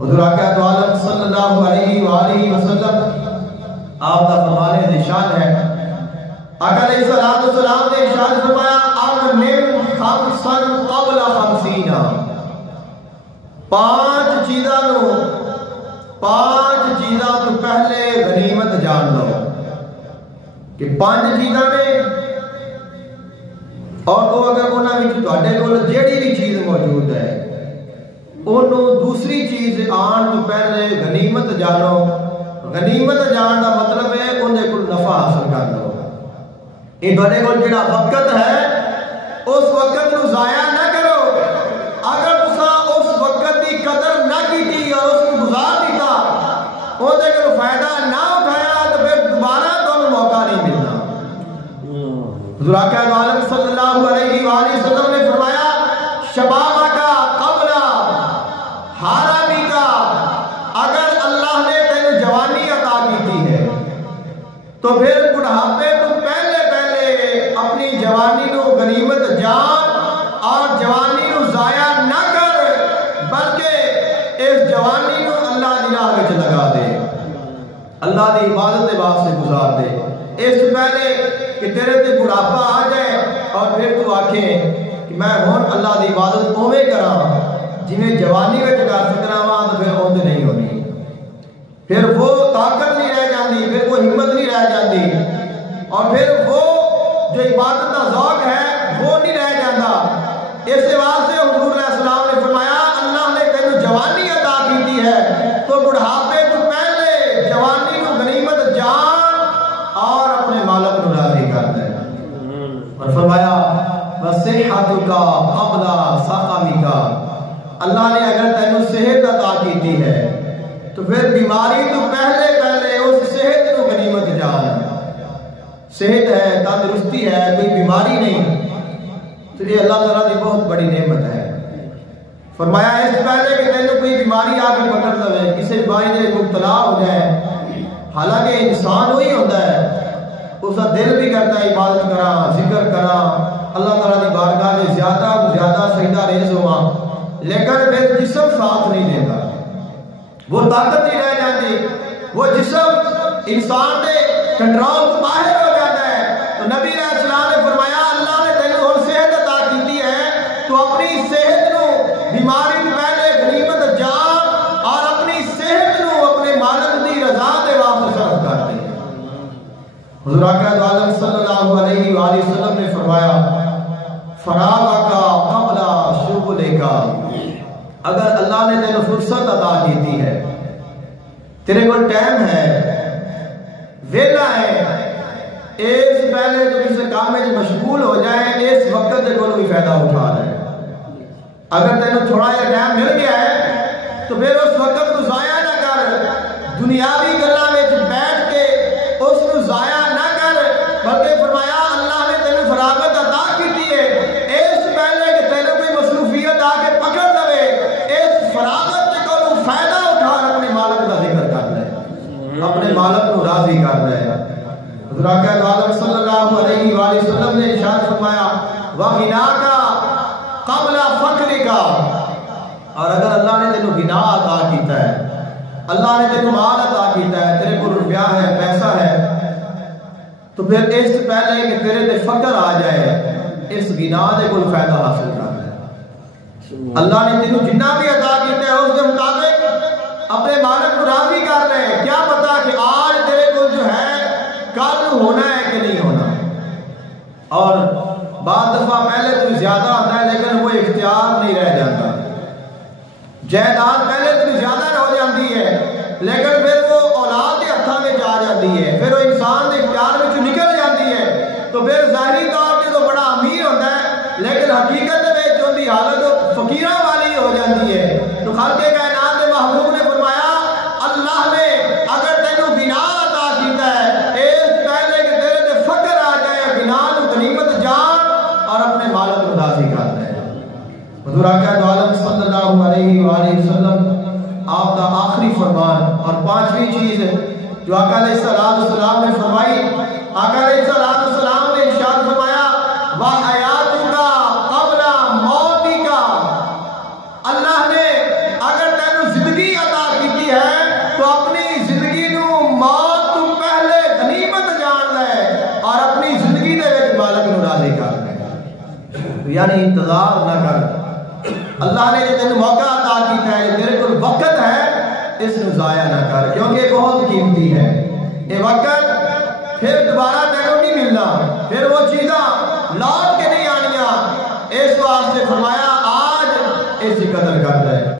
حضور آقا دو عالم صلی اللہ علیہ وآلہ وسلم آپ کا فرمان ارشاد ہے، آقا علیہ السلام نے ارشاد فرمایا اغنم خمسا قبل خمسین، پانچ چیزاں تو پہلے غنیمت جان لو کہ پانچ چیزاں نے، اور وہ اگر انہاں وچ تواڈے کول جیڑی بھی چیز موجود ہے انہوں دوسری چیز آن تو پہلے غنیمت جانو۔ غنیمت جان دا مطلب ہے انہیں کو نفع حاصل کر لو۔ یہ تواڈے کول جڑا وقت ہے اس وقت نو ضائع نہ کرو۔ اگر تساں اس وقت دی قدر نہ کیتی اور اس کو گزار دیتا اودے کول فائدہ نہ اٹھایا تو پھر دوبارہ تمہیں موقع نہیں ملنا۔ حضور آقا عالم صلی اللہ علیہ وآلہ وسلم نے فرمایا شباب کا قبل حرامی کا، اگر اللہ نے تینوں جوانی عطا کی ہے تو پھر بڑھاپے تو پہلے اپنی جوانی نو غنیمت جان اور جوانی نو ضائع نہ کر، بلکہ اس جوانی نو اللہ دی راہ وچ لگا دے، اللہ دی عبادت کے واسطے گزار دے۔ اس سے پہلے کہ تیرے تے بڑھاپا آ جائے اور پھر تو آکھیں کہ میں ہون اللہ دی عبادت اوے کراں جویں جوانی وچ کر سکنا وا، تو پھر اون نہیں ہونی، پھر وہ طاقت نہیں رہ جاندی، پھر وہ ہمت نہیں رہ جاندی، اور پھر وہ جو عبادت کا ذوق ہے وہ نہیں رہ جاتا۔ اس واسطے حضور علیہ السلام نے فرمایا اللہ نے تینوں جوانی عطا کی ہے تو بڑھاپے تو پہلے جوانی کو غنیمت جان اور اپنے مالک کو راضی کر دے، اور فرمایا وصحتک قبل سقمک، اللہ نے اگر تینوں صحت عطا کی ہے تو پھر بیماری تو پہلے اس صحت کو غنیمت جان۔ صحت ہے، تندرستی ہے، کوئی بیماری نہیں، تو یہ اللہ تعالیٰ کی بہت بڑی نعمت ہے۔ فرمایا اس پہلے کہ تینوں کوئی بیماری آ کے پکڑ لے، کسی بیماری سے مبتلا ہو جائے، حالانکہ انسان وہی ہوتا ہے اس کا دل بھی کرتا ہے عبادت کراں، ذکر کراں، اللہ تعالیٰ کی بارگاہ میں زیادہ سجدہ ریز ہوا، لیکن پھر جسم ساتھ نہیں دیتا، وہ طاقت نہیں رہ جاتی، وہ جسم انسان کے کنٹرول کو باہر ہو جاتا ہے۔ تو نبی علیہ السلام نے فرمایا اللہ نے تینوں اور صحت عطا کی ہے تو اپنی صحت نو بیماری تو پہلے غنیمت جان اور اپنی صحت نو اپنے مالک دی رضا دے واسطے صرف کر دے۔ حضور آقا عالم صلی اللہ علیہ وآلہ وسلم نے فرمایا فراغ کا قبل شغل کا، اگر اللہ نے تینوں فرصت عطا کی ہے، تیرے کو ٹائم ہے، ویلا ہے، اس پہلے تو کسی کام میں مشغول ہو جائے، اس وقت کو بھی فائدہ اٹھا رہے۔ اگر تینوں تھوڑا یا ٹائم مل گیا ہے تو پھر اس وقت کو ضائع نہ کر، دنیاوی گلاں وچ بیٹھ کے اس کو ضائع نہ کر، بلکہ فرمایا اللہ نے تینوں فراغت عطا کی ہے، اس پہلے کہ تینوں کوئی مصروفیت آ کے پکڑ لے، اس فراغت کو فائدہ اٹھا اپنے مالک کا ذکر کر لے، اپنے مالک کو راضی کر لے۔ حضور آقا عالم صلی اللہ علیہ وآلہ وسلم نے ارشاد فرمایا وَغِنَاكَ قَبْلَ فَقْرِكَ، اور اگر اللہ نے تینوں غنا عطا کیتا ہے، اللہ نے تینوں مال عطا کیتا ہے، تیرے کو روپیہ ہے، پیسہ ہے، تو پھر اس سے پہلے کہ تیرے تے فقر آ جائے اس غنا دے کوئی فائدہ حاصل کر لے۔ اللہ نے تینوں جنہ بھی عطا کیتا ہے اس کے مطابق اپنے مالک کو راضی کر لے، کیا پتا کہ آج تیرے کو جو ہے کل ہونا ہے کہ نہیں ہونا، اور بعض دفعہ پہلے تو زیادہ آتا ہے لیکن وہ اختیار نہیں رہ جاتا، جائیداد پہلے تو زیادہ ہو جاتی ہے لیکن پھر وہ اولاد کے ہاتھوں میں آ جاتی ہے، پھر وہ انسان کے اختیار میں نکل جاتی ہے، تو پھر ظاہری طور پہ تو بڑا امیر ہوتا ہے لیکن حقیقت میں ان کی حالت فقیراں والی ہو جاتی ہے۔ تو خالق کائنات کے محبوب نے فرمایا اللہ نے اگر تینوں بنا عطا کیتا ہے، اس پہلے کہ تیرے تے فقر آ جائے، بنا کو غنیمت جان اور اپنے مالک کو راضی کر دے۔ حضور آقا عالم صلی اللہ علیہ وآلہ وسلم آپ کا آخری فرمان اور پانچویں چیز جو آقا علیہ السلام نے فرمائی، آقا علیہ السلام نے ارشاد فرمایا وَحَيَاتُكَ قَبْلَ مَوْتِكَ، اللہ نے اگر تینوں زندگی عطا یعنی انتظار نہ کر. اللہ نے جو تین موقع عطا کیتا ہے، تیرے کو وقت ہے، اس نو ضائع نہ کر، کیونکہ یہ بہت قیمتی ہے. یہ وقت پھر دوبارہ تینوں نہیں ملنا، پھر وہ چیزاں لوٹ کے نہیں آنیاں. اس واسطے فرمایا